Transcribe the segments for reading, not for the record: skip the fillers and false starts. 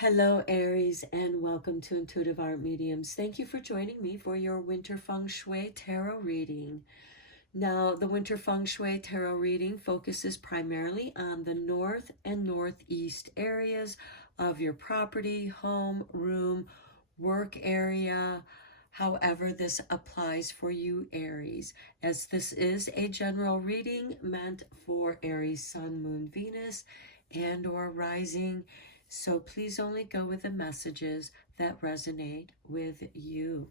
Hello, Aries, and welcome to Intuitive Art Mediums. Thank you for joining me for your Winter Feng Shui Tarot reading. Now, the Winter Feng Shui Tarot reading focuses primarily on the north and northeast areas of your property, home, room, work area. However, this applies for you, Aries, as this is a general reading meant for Aries, Sun, Moon, Venus, and or rising. So please only go with the messages that resonate with you.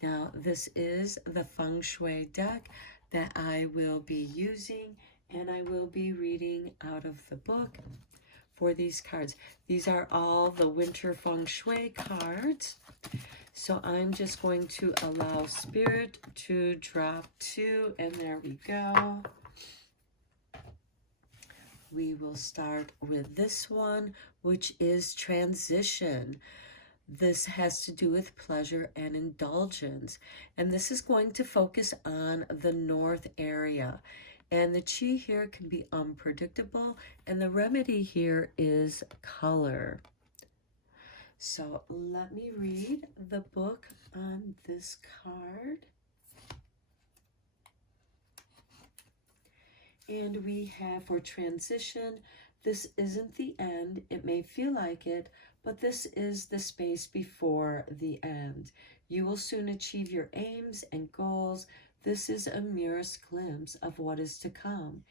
Now, this is the Feng Shui deck that I will be using, and I will be reading out of the book for these cards. These are all the Winter Feng Shui cards. So I'm just going to allow Spirit to drop two, and there we go. We will start with this one, which is transition. This has to do with pleasure and indulgence. And this is going to focus on the north area. And the chi here can be unpredictable. And the remedy here is color. So let me read the book on this card. And we have for transition, this isn't the end. It may feel like it, but this is the space before the end. You will soon achieve your aims and goals. This is a merest glimpse of what is to come.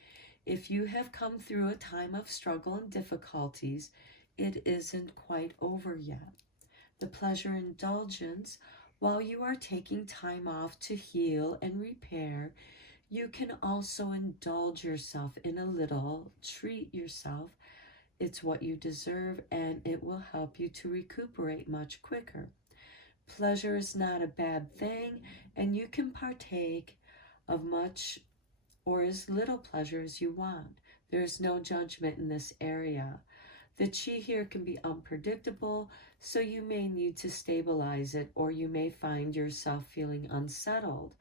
If you have come through a time of struggle and difficulties, it isn't quite over yet. The pleasure indulgence, while you are taking time off to heal and repair, you can also indulge yourself in a little, treat yourself. It's what you deserve, and it will help you to recuperate much quicker. Pleasure is not a bad thing, and you can partake of much or as little pleasure as you want. There is no judgment in this area. The chi here can be unpredictable, so you may need to stabilize it, or you may find yourself feeling unsettled.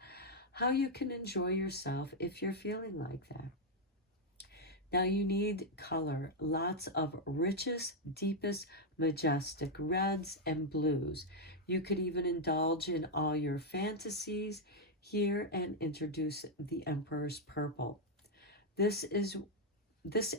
How you can enjoy yourself if you're feeling like that. Now you need color, lots of richest, deepest, majestic reds and blues. You could even indulge in all your fantasies here and introduce the Emperor's Purple. This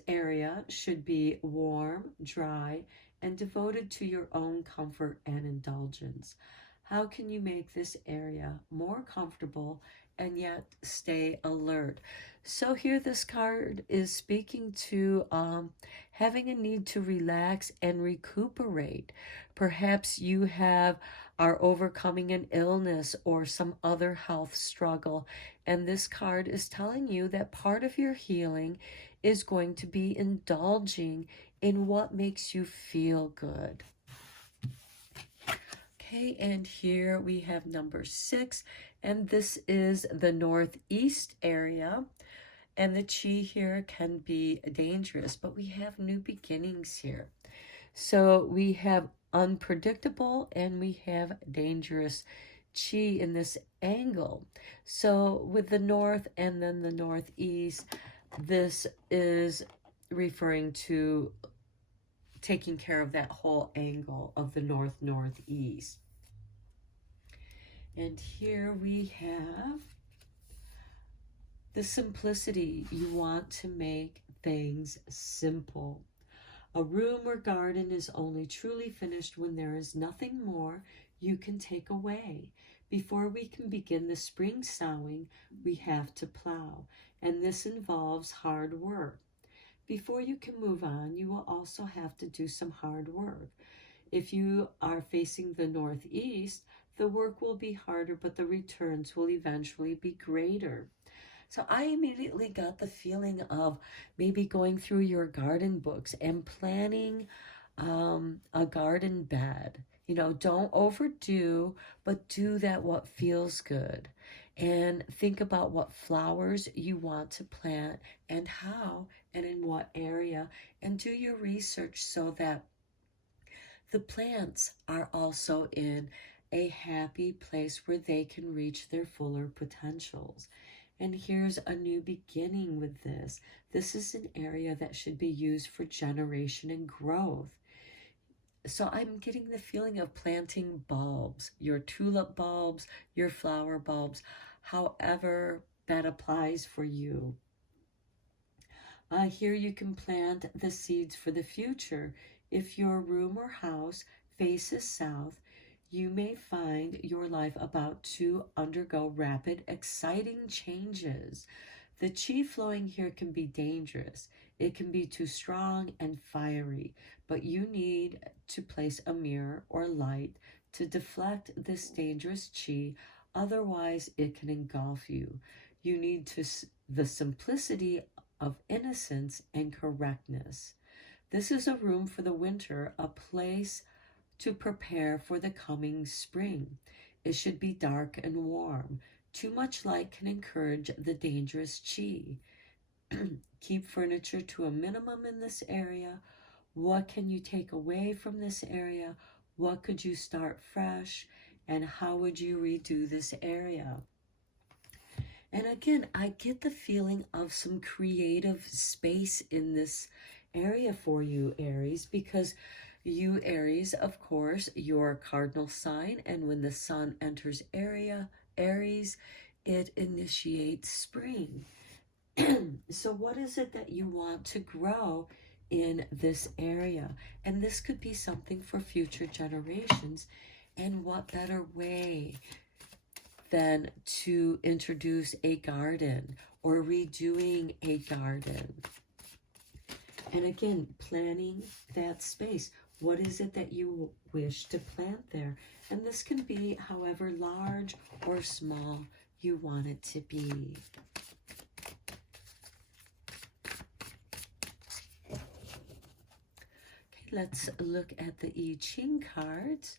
area should be warm, dry, and devoted to your own comfort and indulgence. How can you make this area more comfortable and yet stay alert? So here this card is speaking to having a need to relax and recuperate. Perhaps you are overcoming an illness or some other health struggle, and this card is telling you that part of your healing is going to be indulging in what makes you feel good. Okay, and here we have number 6, and this is the northeast area. And the chi here can be dangerous, but we have new beginnings here. So we have unpredictable and we have dangerous chi in this angle. So with the north and then the northeast, this is referring to taking care of that whole angle of the north-northeast. And here we have the simplicity. You want to make things simple. A room or garden is only truly finished when there is nothing more you can take away. Before we can begin the spring sowing, we have to plow, and this involves hard work. Before you can move on, you will also have to do some hard work. If you are facing the northeast, the work will be harder, but the returns will eventually be greater. So I immediately got the feeling of maybe going through your garden books and planning a garden bed. You know, don't overdo, but do that what feels good. And think about what flowers you want to plant and how and in what area. And do your research so that the plants are also in a happy place where they can reach their fuller potentials. And here's a new beginning with this. This is an area that should be used for generation and growth. So I'm getting the feeling of planting bulbs, your tulip bulbs, your flower bulbs, however that applies for you. Here you can plant the seeds for the future. If your room or house faces south, you may find your life about to undergo rapid, exciting changes. The chi flowing here can be dangerous. It can be too strong and fiery, but you need to place a mirror or light to deflect this dangerous chi, otherwise it can engulf you. You need the simplicity of innocence and correctness. This is a room for the winter, a place to prepare for the coming spring. It should be dark and warm. Too much light can encourage the dangerous chi. Keep furniture to a minimum in this area. What can you take away from this area? What could you start fresh? And how would you redo this area? And again, I get the feeling of some creative space in this area for you, Aries, because you, Aries, of course, your cardinal sign, and when the sun enters Aries, it initiates spring. So what is it that you want to grow in this area? And this could be something for future generations. And what better way than to introduce a garden or redoing a garden? And again, planning that space. What is it that you wish to plant there? And this can be however large or small you want it to be. Okay, let's look at the I Ching cards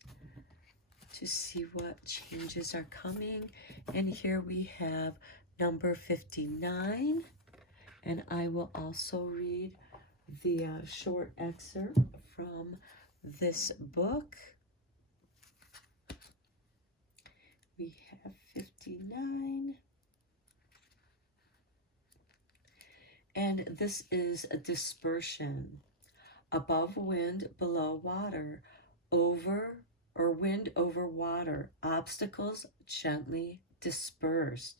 to see what changes are coming. And here we have number 59. And I will also read the short excerpt from this book. We have 59. And this is a dispersion. Above wind, below water, over or wind over water, obstacles gently dispersed.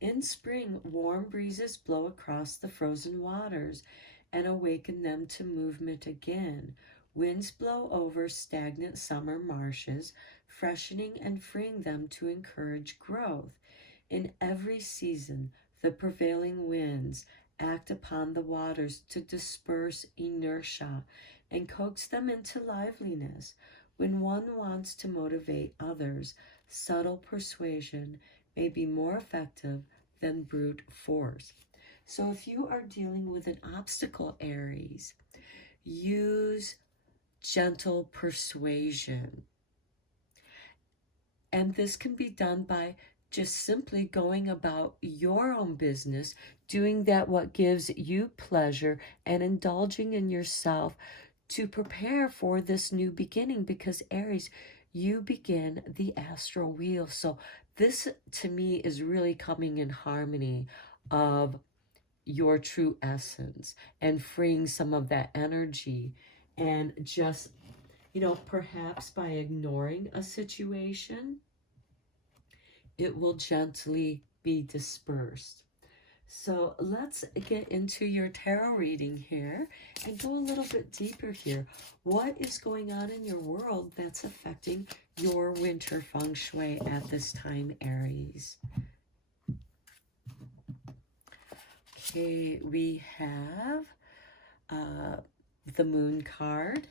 In spring, warm breezes blow across the frozen waters and awaken them to movement again. Winds blow over stagnant summer marshes, freshening and freeing them to encourage growth. In every season, the prevailing winds act upon the waters to disperse inertia and coax them into liveliness. When one wants to motivate others, subtle persuasion may be more effective than brute force. So if you are dealing with an obstacle, Aries, use gentle persuasion. And this can be done by just simply going about your own business, doing that what gives you pleasure, and indulging in yourself to prepare for this new beginning, because Aries, you begin the astral wheel. So this to me is really coming in harmony of your true essence and freeing some of that energy, and just, perhaps by ignoring a situation, it will gently be dispersed. So let's get into your tarot reading here and go a little bit deeper here. What is going on in your world that's affecting your winter feng shui at this time, Aries? Okay, we have the Moon card.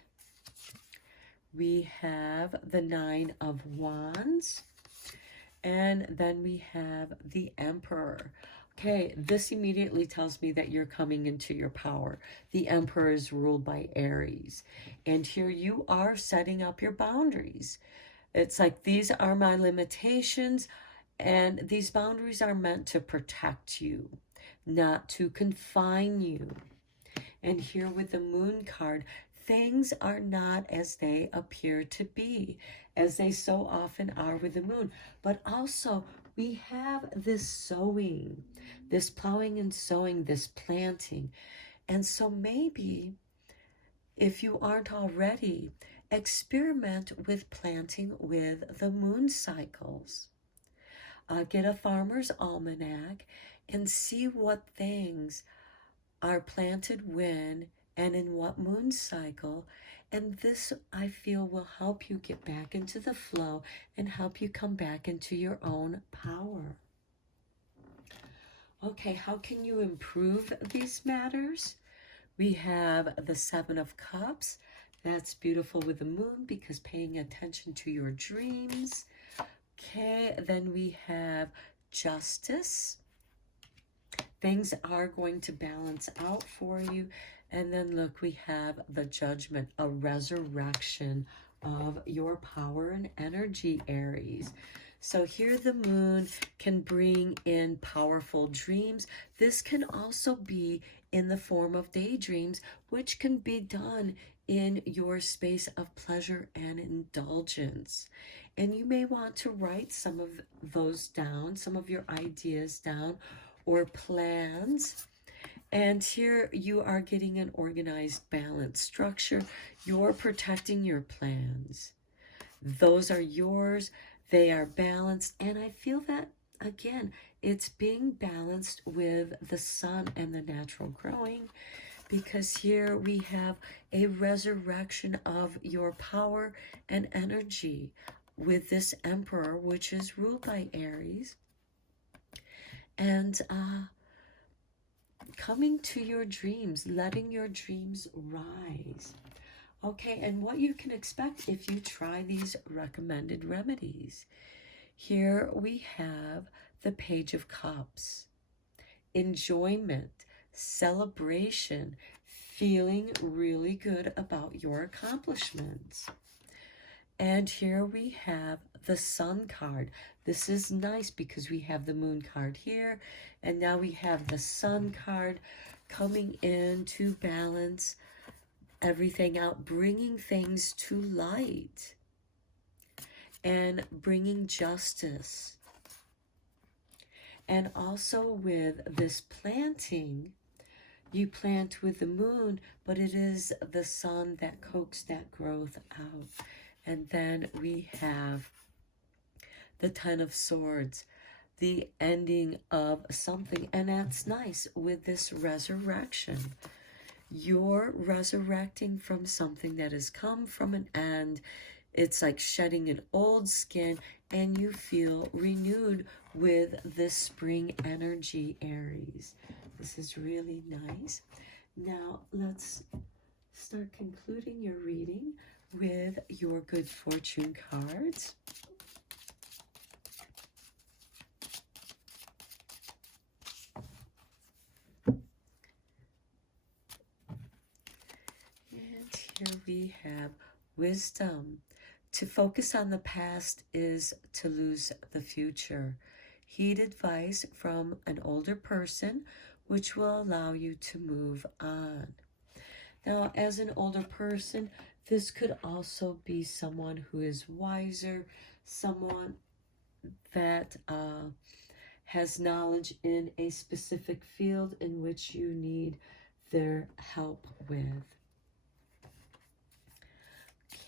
We have the Nine of Wands. And then we have the Emperor. Okay, this immediately tells me that you're coming into your power. The Emperor is ruled by Aries. And here you are setting up your boundaries. It's like, these are my limitations, and these boundaries are meant to protect you, not to confine you. And here with the Moon card, things are not as they appear to be, as they so often are with the moon. But also, we have this sowing, this plowing and sowing, this planting. And so maybe, if you aren't already, experiment with planting with the moon cycles. Get a farmer's almanac and see what things are planted when and in what moon cycle. And this, I feel, will help you get back into the flow and help you come back into your own power. Okay, how can you improve these matters? We have the Seven of Cups. That's beautiful with the moon because paying attention to your dreams. Okay, then we have Justice. Things are going to balance out for you. And then look, we have the Judgment, a resurrection of your power and energy, Aries. So here the moon can bring in powerful dreams. This can also be in the form of daydreams, which can be done in your space of pleasure and indulgence. And you may want to write some of those down, some of your ideas down, or plans. And here you are getting an organized, balanced structure. You're protecting your plans. Those are yours. They are balanced. And I feel that, again, it's being balanced with the sun and the natural growing, because here we have a resurrection of your power and energy with this Emperor, which is ruled by Aries. And coming to your dreams, letting your dreams rise. Okay, and what you can expect if you try these recommended remedies. Here we have the Page of Cups. Enjoyment, celebration, feeling really good about your accomplishments. And here we have the Sun card. This is nice because we have the Moon card here, and now we have the Sun card coming in to balance everything out, bringing things to light and bringing justice. And also with this planting, you plant with the moon, but it is the sun that coaxes that growth out. And then we have the Ten of Swords, the ending of something. And that's nice with this resurrection. You're resurrecting from something that has come from an end. It's like shedding an old skin, and you feel renewed with this spring energy, Aries. This is really nice. Now let's start concluding your reading with your good fortune cards. And here we have wisdom. To focus on the past is to lose the future. Heed advice from an older person, which will allow you to move on. Now, as an older person, this could also be someone who is wiser, someone that has knowledge in a specific field in which you need their help with.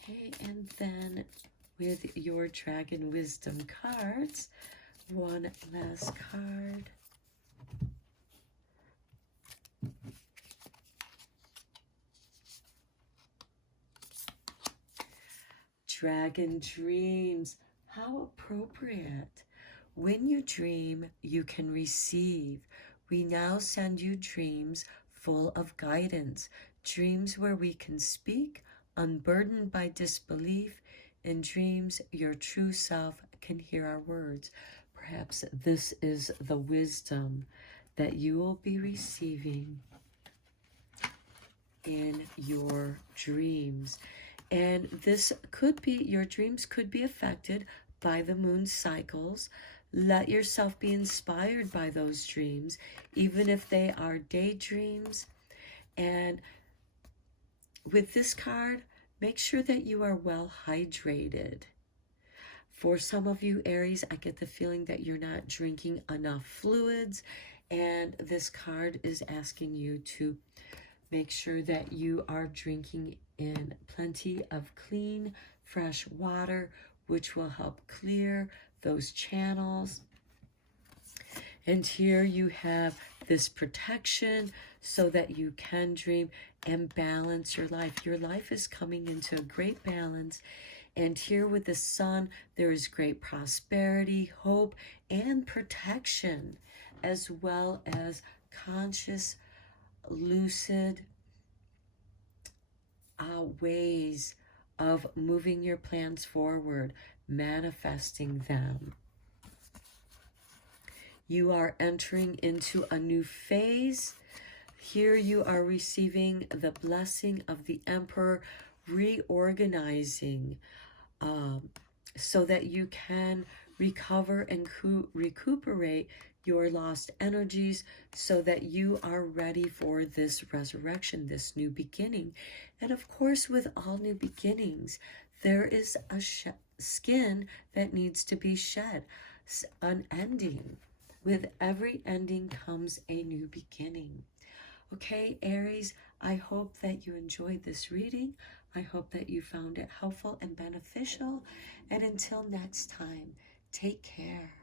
Okay, and then with your Dragon Wisdom cards, one last card. Dragon Dreams, how appropriate. When you dream, you can receive. We now send you dreams full of guidance, dreams where we can speak, unburdened by disbelief. In dreams, your true self can hear our words. Perhaps this is the wisdom that you will be receiving in your dreams. And this could be, your dreams could be affected by the moon cycles. Let yourself be inspired by those dreams, even if they are daydreams. And with this card, make sure that you are well hydrated. For some of you, Aries, I get the feeling that you're not drinking enough fluids, and this card is asking you to make sure that you are drinking in plenty of clean, fresh water, which will help clear those channels. And here you have this protection so that you can dream and balance your life. Your life is coming into a great balance. And here with the sun, there is great prosperity, hope, and protection, as well as conscious, lucid ways of moving your plans forward, manifesting them. You are entering into a new phase. Here you are receiving the blessing of the Emperor, reorganizing so that you can recover and recuperate your lost energies so that you are ready for this resurrection, this new beginning. And of course, with all new beginnings, there is a skin that needs to be shed, an ending. With every ending comes a new beginning. Okay, Aries, I hope that you enjoyed this reading. I hope that you found it helpful and beneficial. And until next time, take care.